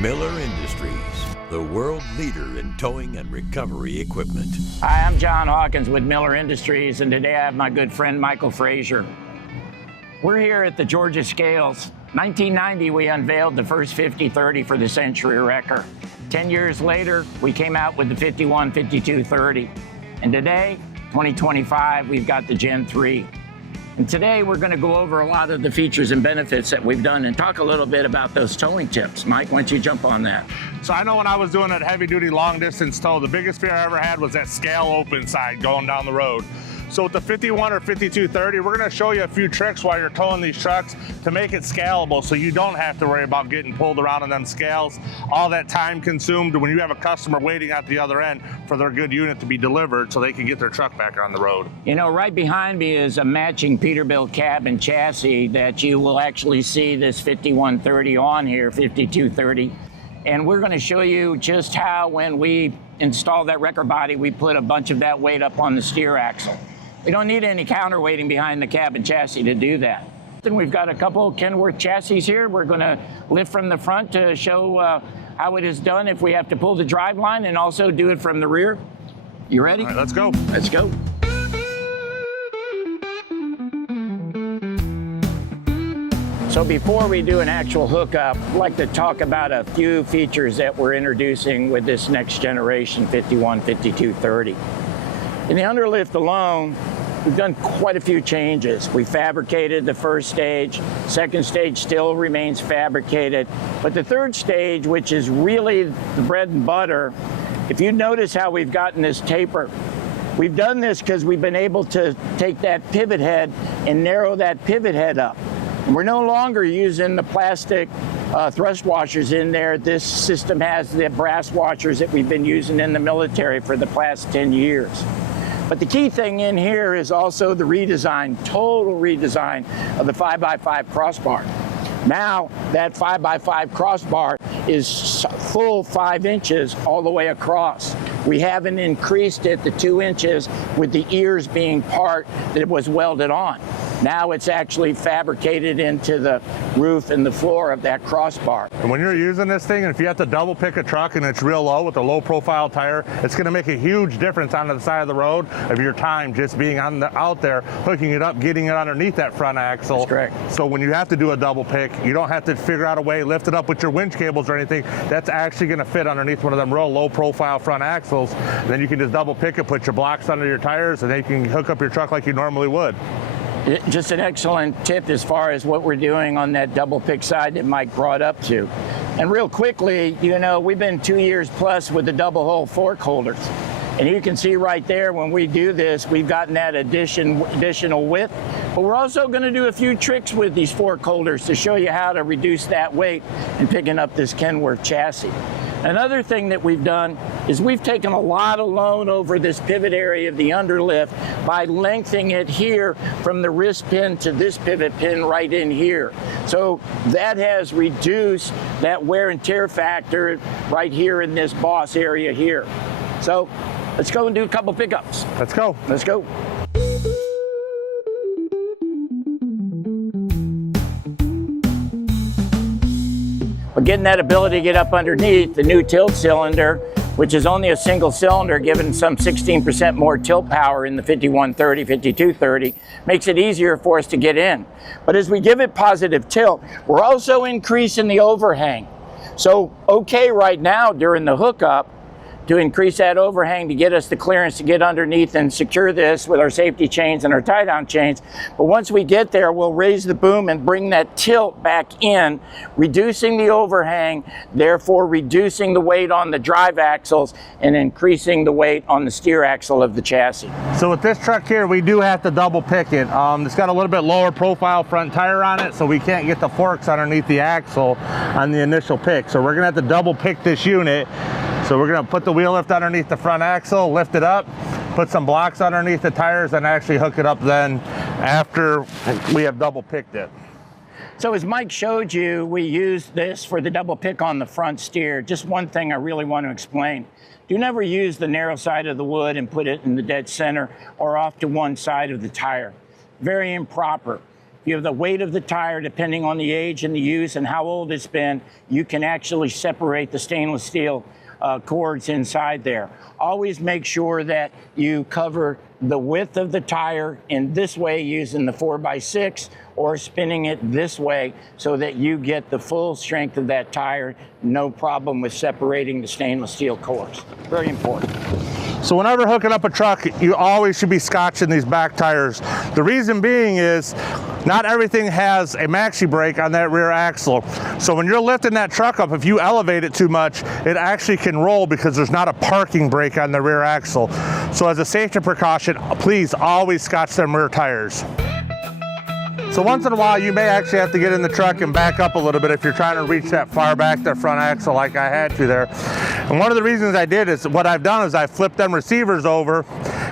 Miller Industries, the world leader in towing and recovery equipment. Hi, I'm John Hawkins with Miller Industries, and today I have my good friend Michael Frazier. We're here at the Georgia Scales. 1990, we unveiled the first 50-30 for the Century Wrecker. 10 years later, we came out with the 51-52-30. And today, 2025, we've got the Gen 3. And today, we're going to go over a lot of the features and benefits that we've done and talk a little bit about those towing tips. Mike, why don't you jump on that? So I know when I was doing that heavy-duty long-distance tow, the biggest fear I ever had was that scale open side going down the road. So with the 51 or 52-30, we're gonna show you a few tricks while you're towing these trucks to make it scalable so you don't have to worry about getting pulled around on them scales. All that time consumed when you have a customer waiting at the other end for their good unit to be delivered so they can get their truck back on the road. You know, right behind me is a matching Peterbilt cab and chassis that you will actually see this 51-30 on here, 52-30. And we're gonna show you just how when we install that wrecker body, we put a bunch of that weight up on the steer axle. We don't need any counterweighting behind the cab and chassis to do that. Then we've got a couple Kenworth chassis here. We're going to lift from the front to show how it is done if we have to pull the drive line and also do it from the rear. You ready? All right, let's go. Let's go. So before we do an actual hookup, I'd like to talk about a few features that we're introducing with this next generation 51-52-30. In the underlift alone, we've done quite a few changes. We fabricated the first stage. Second stage still remains fabricated. But the third stage, which is really the bread and butter, if you notice how we've gotten this taper, we've done this because we've been able to take that pivot head and narrow that pivot head up. And we're no longer using the plastic thrust washers in there. This system has the brass washers that we've been using in the military for the past 10 years. But the key thing in here is also the redesign, total redesign of the 5x5 crossbar. Now that 5x5 crossbar is full 5 inches all the way across. We haven't increased it to 2 inches with the ears being part that was welded on. Now it's actually fabricated into the roof and the floor of that crossbar. And when you're using this thing, and if you have to double pick a truck and it's real low with a low profile tire, it's gonna make a huge difference on the side of the road of your time just being out there, hooking it up, getting it underneath that front axle. That's correct. So when you have to do a double pick, you don't have to figure out a way, lift it up with your winch cables or anything. That's actually gonna fit underneath one of them real low profile front axles. Then you can just double pick it, put your blocks under your tires, and then you can hook up your truck like you normally would. Just an excellent tip as far as what we're doing on that double pick side that Mike brought up to. And real quickly, you know, we've been 2 years plus with the double hole fork holders. And you can see right there when we do this, we've gotten that additional width. But we're also going to do a few tricks with these fork holders to show you how to reduce that weight in picking up this Kenworth chassis. Another thing that we've done is we've taken a lot of load over this pivot area of the underlift by lengthening it here from the wrist pin to this pivot pin right in here. So that has reduced that wear and tear factor right here in this boss area here. So let's go and do a couple pickups. Let's go. Let's go. But getting that ability to get up underneath the new tilt cylinder, which is only a single cylinder, giving some 16% more tilt power in the 51-30, 52-30, makes it easier for us to get in. But as we give it positive tilt, we're also increasing the overhang. So, okay, right now during the hookup, to increase that overhang to get us the clearance to get underneath and secure this with our safety chains and our tie-down chains. But once we get there, we'll raise the boom and bring that tilt back in, reducing the overhang, therefore reducing the weight on the drive axles and increasing the weight on the steer axle of the chassis. So with this truck here, we do have to double pick it. It's got a little bit lower profile front tire on it, so we can't get the forks underneath the axle on the initial pick. So we're gonna have to double pick this unit. So we're gonna put the wheel lift underneath the front axle, lift it up, put some blocks underneath the tires, and actually hook it up then after we have double picked it. So as Mike showed you, we used this for the double pick on the front steer. Just one thing I really want to explain. Do never use the narrow side of the wood and put it in the dead center or off to one side of the tire. Very improper. you have the weight of the tire, depending on the age and the use and how old it's been, you can actually separate the stainless steel cords inside there. Always make sure that you cover the width of the tire in this way using the 4x6 or spinning it this way so that you get the full strength of that tire. No problem with separating the stainless steel cores. Very important. So whenever hooking up a truck, you always should be scotching these back tires. The reason being is not everything has a maxi brake on that rear axle. So when you're lifting that truck up, if you elevate it too much, it actually can roll because there's not a parking brake on the rear axle. So as a safety precaution, please always scotch them rear tires. So once in a while, you may actually have to get in the truck and back up a little bit if you're trying to reach that far back, the front axle like I had to there. And one of the reasons I did is what I've done is I flipped them receivers over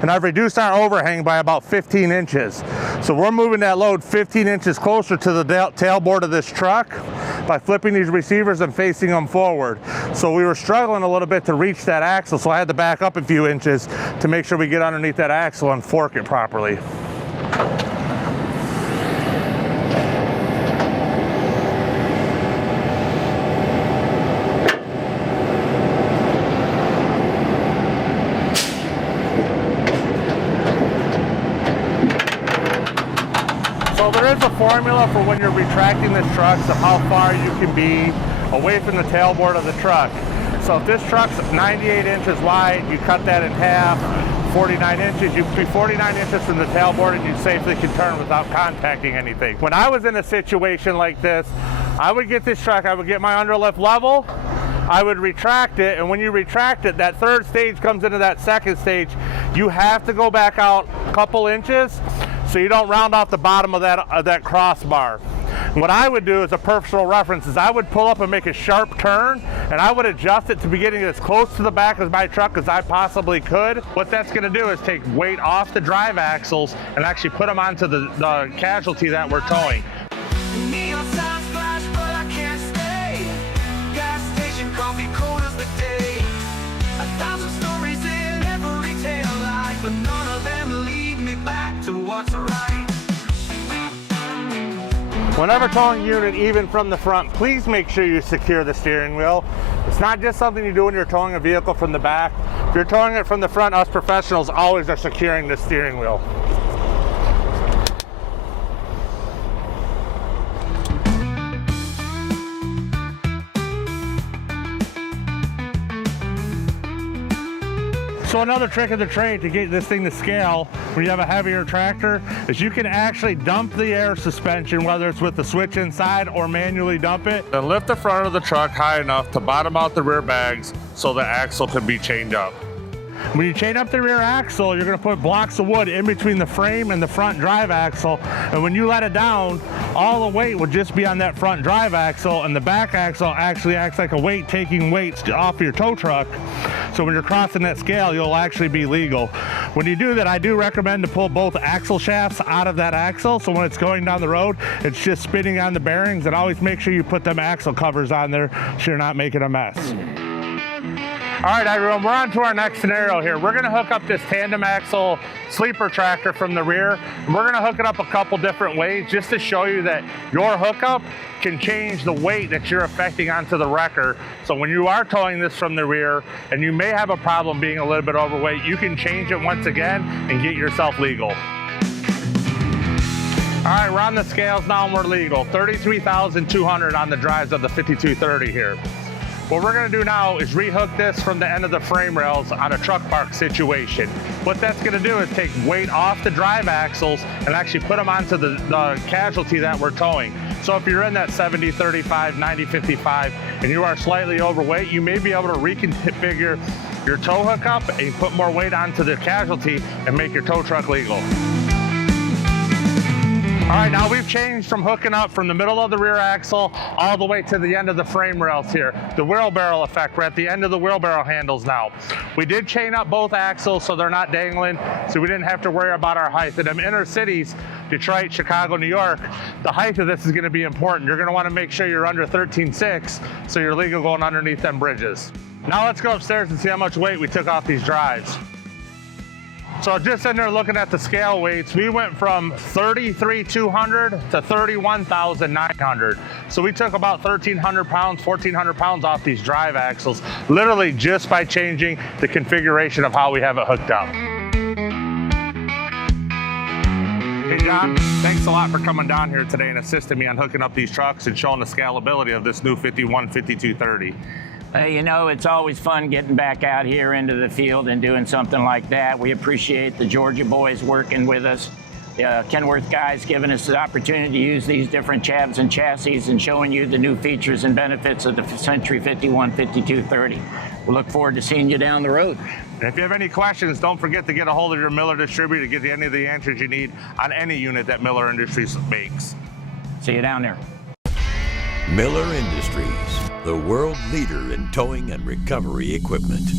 and I've reduced our overhang by about 15 inches. So we're moving that load 15 inches closer to the tailboard of this truck by flipping these receivers and facing them forward. So we were struggling a little bit to reach that axle, so I had to back up a few inches to make sure we get underneath that axle and fork it properly. So there is a formula for when you're retracting this truck of how far you can be away from the tailboard of the truck. So if this truck's 98 inches wide, you cut that in half, 49 inches, you can be 49 inches from the tailboard and you safely can turn without contacting anything. When I was in a situation like this, I would get this truck, I would get my underlift level, I would retract it, and when you retract it, that third stage comes into that second stage. You have to go back out a couple inches so you don't round off the bottom of that crossbar. What I would do as a personal reference is I would pull up and make a sharp turn, and I would adjust it to be getting as close to the back of my truck as I possibly could. What that's going to do is take weight off the drive axles and actually put them onto the casualty that we're towing. Neon signs flash, but I can't stay. Gas station coffee, cold as the day. 1,000 stories in every tale life, but none of them lead me back to what's right. Whenever towing a unit, even from the front, please make sure you secure the steering wheel. It's not just something you do when you're towing a vehicle from the back. If you're towing it from the front, us professionals always are securing the steering wheel. So another trick of the trade to get this thing to scale when you have a heavier tractor is you can actually dump the air suspension, whether it's with the switch inside or manually dump it, and lift the front of the truck high enough to bottom out the rear bags so the axle can be chained up. When you chain up the rear axle, you're going to put blocks of wood in between the frame and the front drive axle, and when you let it down, all the weight would just be on that front drive axle, and the back axle actually acts like a weight, taking weights off your tow truck. So when you're crossing that scale, you'll actually be legal. When you do that, I do recommend to pull both axle shafts out of that axle, so when it's going down the road, it's just spinning on the bearings, and always make sure you put them axle covers on there so you're not making a mess. All right, everyone, we're on to our next scenario here. We're gonna hook up this tandem axle sleeper tractor from the rear, and we're gonna hook it up a couple different ways just to show you that your hookup can change the weight that you're affecting onto the wrecker. So when you are towing this from the rear and you may have a problem being a little bit overweight, you can change it once again and get yourself legal. All right, we're on the scales now and we're legal. 33,200 on the drives of the 5230 here. What we're gonna do now is rehook this from the end of the frame rails on a truck park situation. What that's gonna do is take weight off the drive axles and actually put them onto the casualty that we're towing. So if you're in that 70, 35, 90, 55, and you are slightly overweight, you may be able to reconfigure your tow hookup and put more weight onto the casualty and make your tow truck legal. All right, now we've changed from hooking up from the middle of the rear axle all the way to the end of the frame rails here. The wheelbarrow effect, we're at the end of the wheelbarrow handles now. We did chain up both axles so they're not dangling, so we didn't have to worry about our height. In them inner cities, Detroit, Chicago, New York, the height of this is gonna be important. You're gonna wanna make sure you're under 13.6 so you're legal going underneath them bridges. Now let's go upstairs and see how much weight we took off these drives. So just in there looking at the scale weights, we went from 33,200 to 31,900. So we took about 1,300 pounds, 1,400 pounds off these drive axles, literally just by changing the configuration of how we have it hooked up. Hey John, thanks a lot for coming down here today and assisting me on hooking up these trucks and showing the scalability of this new 51-5230. You know, it's always fun getting back out here into the field and doing something like that. We appreciate the Georgia boys working with us. Kenworth guys giving us the opportunity to use these different chabs and chassis and showing you the new features and benefits of the Century 51-5230. We look forward to seeing you down the road. And if you have any questions, don't forget to get a hold of your Miller distributor to get you any of the answers you need on any unit that Miller Industries makes. See you down there. Miller Industries, the world leader in towing and recovery equipment.